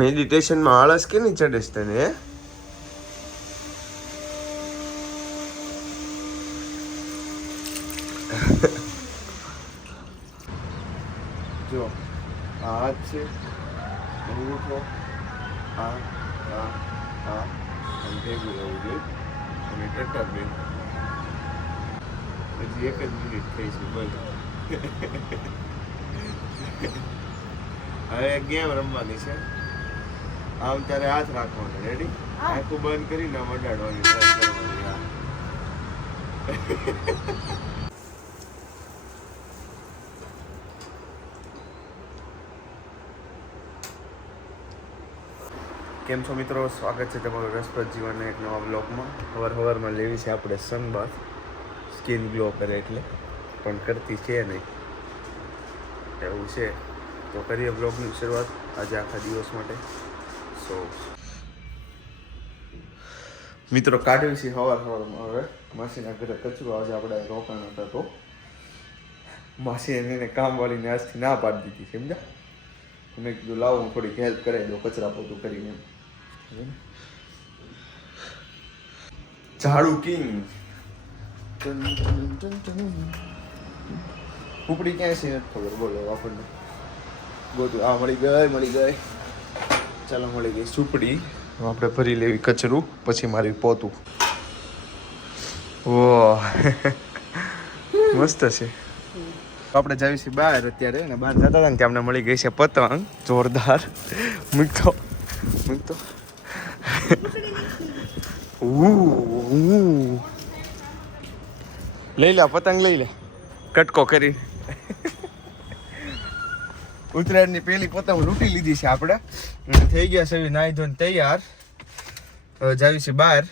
મેડિટેશનમાં આળસ કે નહીં ચડે છે તને? જો આ હાથ છે, અંગૂઠો, આ ભેગું રહેવું જોઈએ અને ટટ્ટા બે. હજી 1 જ મિનિટ થઈ છે. બોલ. હવે ગેમ રમવાની છે. આમ ત્યારે હાથ રાખવાનો. રેડી? આખું બંધ કરીને આમ અડાડવાની ટ્રાય કરવાની. કેમ છો મિત્રો? સ્વાગત છે તમારું રસપ્રદ જીવનના એક નવા બ્લોગમાં. સવારમાં લેવી છે આપણે સનબાથ. સ્કિન ગ્લો કરે એટલે, પણ કરતી છે નહીં એવું છે. તો કરીએ બ્લોગની શરૂઆત આજે આખા દિવસ માટે. સો મિત્રો કાઢ્યું છે સવારમાં. હવે માસીના ઘરે કચરો આજે આપણે રોકાણ હતા તો માસી એને કામવાળીને આજથી ના પાડી દીધી, સમજ્યા? મેં કીધું લાવો હું થોડીક હેલ્પ કરાવી દઉં કચરા પોતું કરીને. ઝાડુ કિંગ. ઉપડી ક્યાં છે નથી ખબર. બોલો આપણને ગોતું. આ મળી ગઈ. ચાલો મળી ગઈ સુપડી. આપણે ભરી લેવી કચરું, પછી મારી પોતું. વાહ મસ્ત છે. આપણે જાવી છીએ બહાર અત્યારે, અને બહાર જતા હતા ને ત્યાં અમને મળી ગઈ છે પતંગ. જોરદાર. મૂકતો લઈ લે પતંગ, લઈ લે કટકો કરી. ઉત્તરાયણની પેલી પતંગ લૂંટી લીધી છે આપણે. થઈ ગયા છે નાહી ધોઈને તૈયાર. હવે જાવી છે બહાર.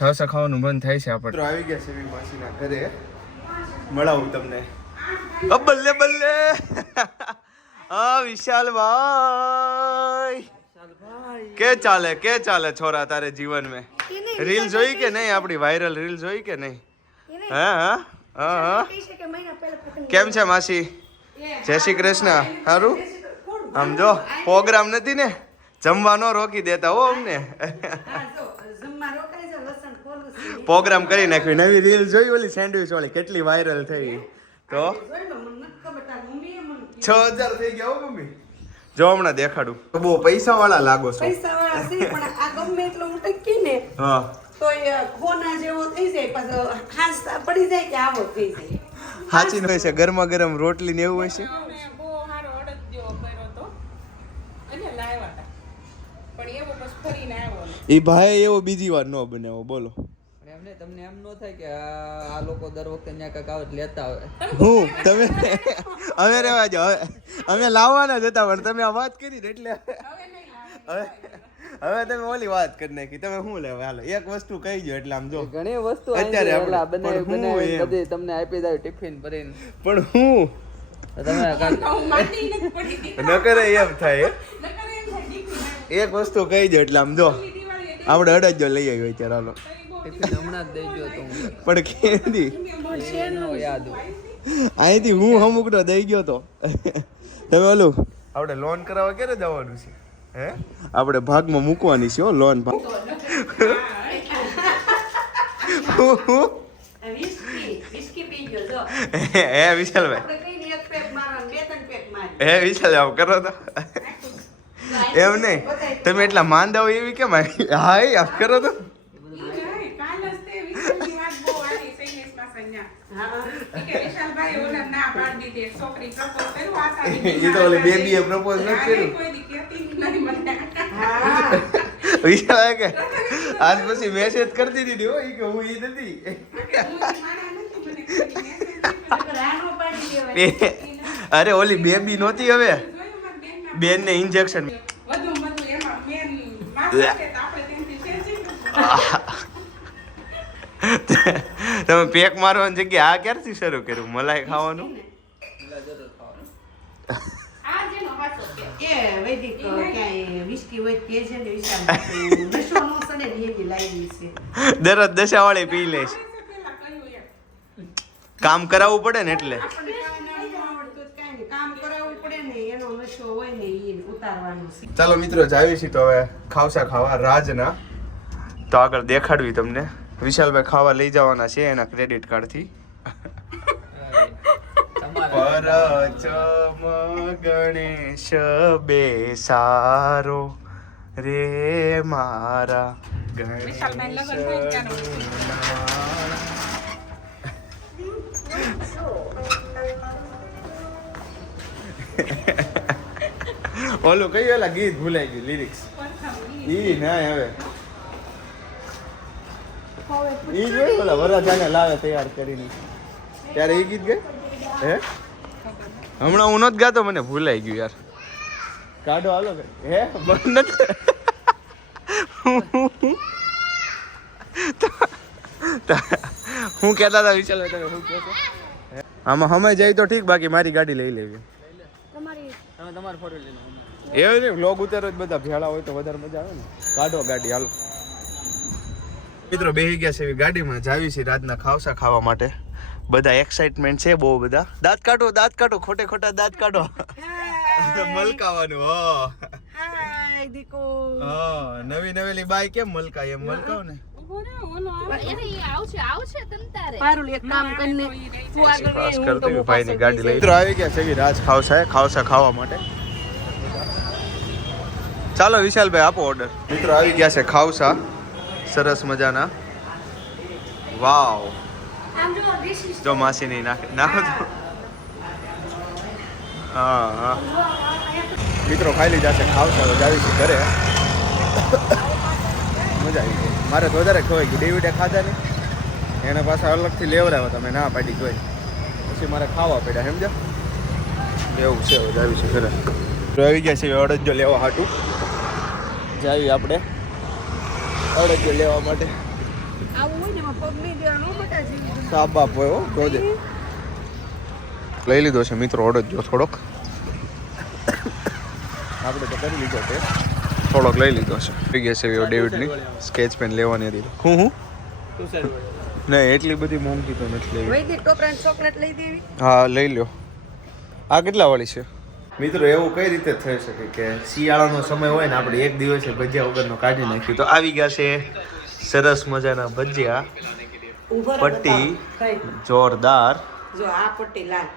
ખાવાનું બંધ થાય છે આપણે. આવી ગયા છે માસીના ઘરે. મળાવું તમને. બલ્લે હા વિશાલભાઈ, કે ચાલે છોરા તારે જીવન में? રીલ જોઈ કે નહીં? આપણી વાયરલ રીલ જોઈ કે નહીં? હા. કેમ છે માસી? જય શ્રી કૃષ્ણ. સારું. આમ જો પ્રોગ્રામ નથી ને, જમવા ન રોકી દેતા હો અમને. પ્રોગ્રામ કરી નાખ્યો. નવી રીલ જોઈ ઓલી સેન્ડવિચ વાળી, કેટલી વાયરલ થઈ. તો 6000 થઈ ગયા હો મમ્મી. જો હમણાં દેખાડું. બહુ પૈસા વાળા લાગો છો. હા સાચી હોય છે. ગરમા ગરમ રોટલી ને એવું હોય છે. એ ભાઈ એવો બીજી વાર ન બનાવો. બોલો. તમને એમ ન થાય કે આ લોકો દર વખતે ત્યાં કાંઈક આવે લેતા આવે? હું તમે અમે રહેવા જાઓ. અમે લાવવાના જ હતા પણ તમે આ વાત કરી ને એટલે હવે તમે ઓલી વાત કરી નાખી. તમે શું લેવા? હાલો એક વસ્તુ કહી દો એટલે આમ જો ઘણી વસ્તુ અત્યારે બધી તમને આપી દઉં ટિફિન ભરીને. પણ હું તમે ન કરે એમ થાય. એક વસ્તુ કહી દો એટલે આમ જો આપણે અડજો લઈ આવ્યો અત્યારે. હાલો હમણાં જ દઈ ગયો તો પણ કેદી યાદ અહીંથી હું અમુકનો દઈ ગયો તો. તમે ઓલું આપણે લોન કરાવવા ક્યારે જવાનું છે? હે આપણે ભાગમાં મૂકવાની છે લોન. હે વિશાલભાઈ કરો તો એમ નહીં. તમે એટલા માંદા હોય એવી કેમ? હા આપ કરો તો. એ તો ઓલી બેબીએ પ્રપોઝ નથી કર્યું. વિશાલ કે આજ પછી મેસેજ કરતી દીધી હોય કે હું એ નથી. અરે ઓલી બેબી નહોતી, હવે બેન ને ઇન્જેક્શન. તમે પેક મારવાની જગ્યાએ આ ક્યારથી શરૂ કર્યું? મલાઈ ખાવાનું? દરરોજ દશાવાળી પી લે છે. કામ કરાવવું પડે ને એટલે. કામ કરાવવું પડે ને, એનો નશો હોય ને એ ઉતાર ચાલો મિત્રો જાવી છીએ તો હવે ખાવસા ખાવા રાજના. તો આગળ દેખાડવી તમને. વિશાલભાઈ ખાવા લઈ જવાના છે એના ક્રેડિટ કાર્ડ થી. પરચમ ગણેશ બેસારો રે મારા ગણેશ. ઓલું કયું એલા ગીત ભૂલાઈ ગયું લિરિક્સ ઈ ના હવે ઈ જોઈ ઓલા વરરાજાને લાવે તૈયાર કરીને ત્યારે ઈ ગીત ગઈ હે હમણાં હું નથી ગાતો મને ભૂલાઈ ગયું યાર કાઢો હાલો હે બંધ નથી હું કહેતા હતા વિશાલ તમે શું કહો છો આમાં હમે જાય તો ઠીક બાકી મારી ગાડી લઈ લેવી એવું નહીં વ્લોગ ઉતારો જ બધા ભેળા હોય તો વધારે મજા આવે ને કાઢો ગાડી હાલો મિત્રો બેસી ગયા છે એવી ગાડીમાં જાવી છે રાતના ખાવસા ખાવા માટે બધા એક્સાઇટમેન્ટ છે બહુ બધા દાંત કાઢો ખોટે ખોટા દાંત કાઢો મલકાવાનું નવી નવેલી બાઈ કેમ મલકાય એમ મલકાવ ને ગાડી લઈ આવી ગયા છે રાજ ખાવસા ખાવા માટે ચાલો વિશાલભાઈ આપો ઓર્ડર મિત્રો આવી ગયા છે ખાવસા સરસ મજાના વાવ જો માસી નહીં નાખો તો હા મિત્રો ખાઈ લીધા છે ખાવસા તો જાવી છે ઘરે મજા આવી ગઈ મારે તો વધારે ખવાઈ ગયું ડેવિડે ખાધા ને એના પાછા અલગથી લેવડાવ્યા તમે ના પાડી જોઈ પછી મારે ખાવા પડ્યા સમજો એવું છે જાવી છે ઘરે તો આવી ગયા છે અડદજો લેવા હાટું જાવી આપણે અડદજો લેવા માટે સાપ બાપ હોય હો જોજે લઈ લીધો છે મિત્રો અડદજો થોડોક આપણે તો કરી લીધો છે થોડોક લઈ લીધો છે થઈ ગયા છે ડેવિડની સ્કેચ પેન લેવાની હતી હું નહીં એટલી બધી મોંઘી તો નથી લેવી હા લઈ લ્યો આ કેટલા વાળી છે મિત્રો એવું કઈ રીતે થઈ શકે કે શિયાળાનો સમય હોય ને આપણે એક દિવસે ભજીયા વગરનો કાઢી નાખી તો આવી ગયા છે સરસ મજાના ભજીયા પટ્ટી જોરદાર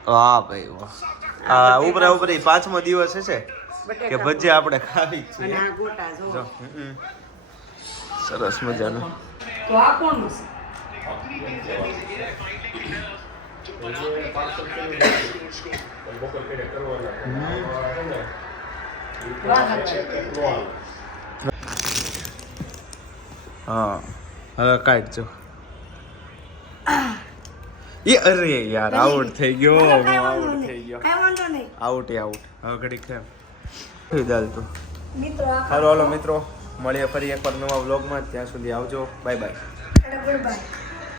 વાહ ભાઈ વાહ આ ઉપરા ઉપર 5મો દિવસ છે કે ભજીયા આપણે ખાવી જ છીએ સરસ મજાનું તો આ કોણ હા હવે કાઢજો એ અરે યાર આઉટ થઈ ગયો આઉટ હવે ઘડીક થાય દાલ તો સારું હાલો મિત્રો મળીએ ફરી એકવાર નવા વ્લોગમાં ત્યાં સુધી આવજો બાય બાય